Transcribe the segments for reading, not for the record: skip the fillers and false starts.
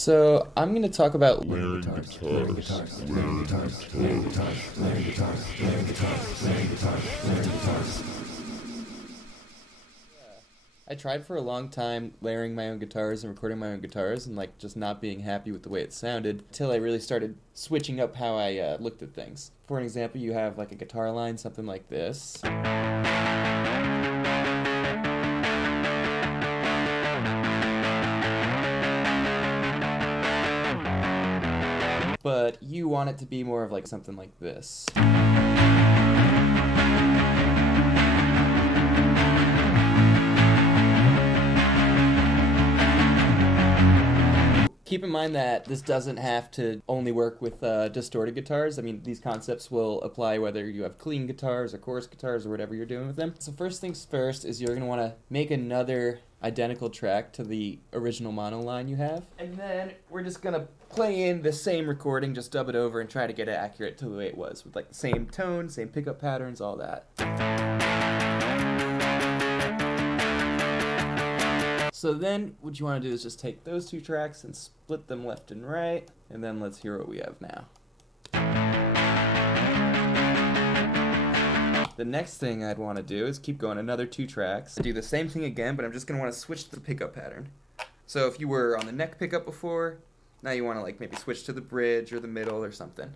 So I'm going to talk about Layering guitars. guitars. Layering guitars. I tried for a long time layering my own guitars and recording my own guitars and like just not being happy with the way it sounded until I really started switching up how I looked at things. For an example, you have like a guitar line, something like this. But you want it to be more of like something like this. Keep in mind that this doesn't have to only work with distorted guitars. I mean, these concepts will apply whether you have clean guitars or chorus guitars or whatever you're doing with them. So first things first is you're going to want to make another identical track to the original mono line you have. And then we're just going to play in the same recording, just dub it over and try to get it accurate to the way it was with like the same tone, same pickup patterns, all that. So then what you want to do is just take those two tracks and split them left and right, and then let's hear what we have now. The next thing I'd want to do is keep going another two tracks. Do the same thing again, but I'm just going to want to switch the pickup pattern. So if you were on the neck pickup before, now you want to like maybe switch to the bridge or the middle or something.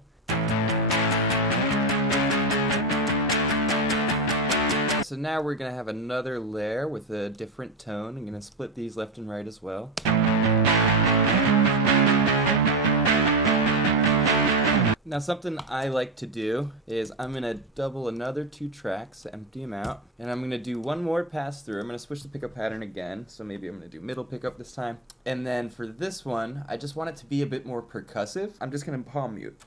So now we're going to have another layer with a different tone. I'm going to split these left and right as well. Now something I like to do is I'm going to double another two tracks, empty them out, and I'm going to do one more pass through. I'm going to switch the pickup pattern again, so maybe I'm going to do middle pickup this time. And then for this one, I just want it to be a bit more percussive. I'm just going to palm mute.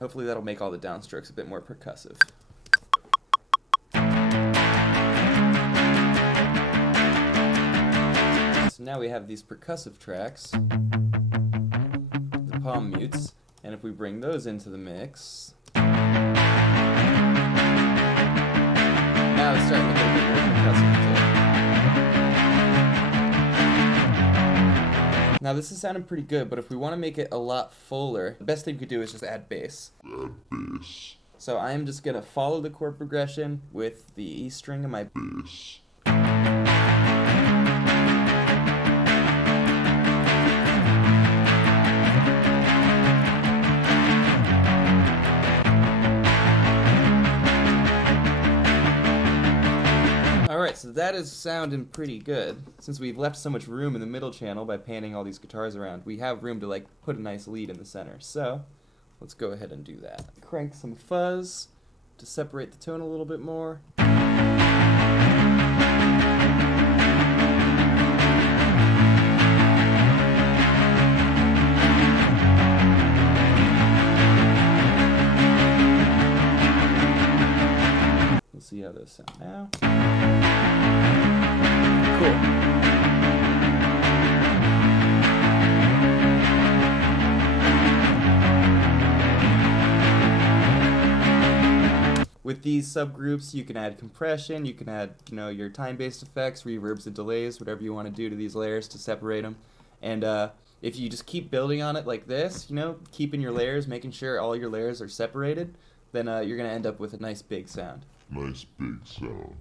Hopefully that'll make all the downstrokes a bit more percussive. So now we have these percussive tracks, the palm mutes, and if we bring those into the mix, now it's starting to get a bit more percussive too. Now this is sounding pretty good, but if we want to make it a lot fuller, the best thing we could do is just add bass. So I'm just going to follow the chord progression with the E string of my bass. Alright, so that is sounding pretty good. Since we've left so much room in the middle channel by panning all these guitars around, we have room to like put a nice lead in the center. So let's go ahead and do that. Crank some fuzz to separate the tone a little bit more. We'll see how those sound now. Cool. With these subgroups, you can add compression, you can add, your time-based effects, reverbs and delays, whatever you want to do to these layers to separate them. And if you just keep building on it like this, keeping your layers, making sure all your layers are separated, then you're going to end up with a nice big sound. Nice big sound.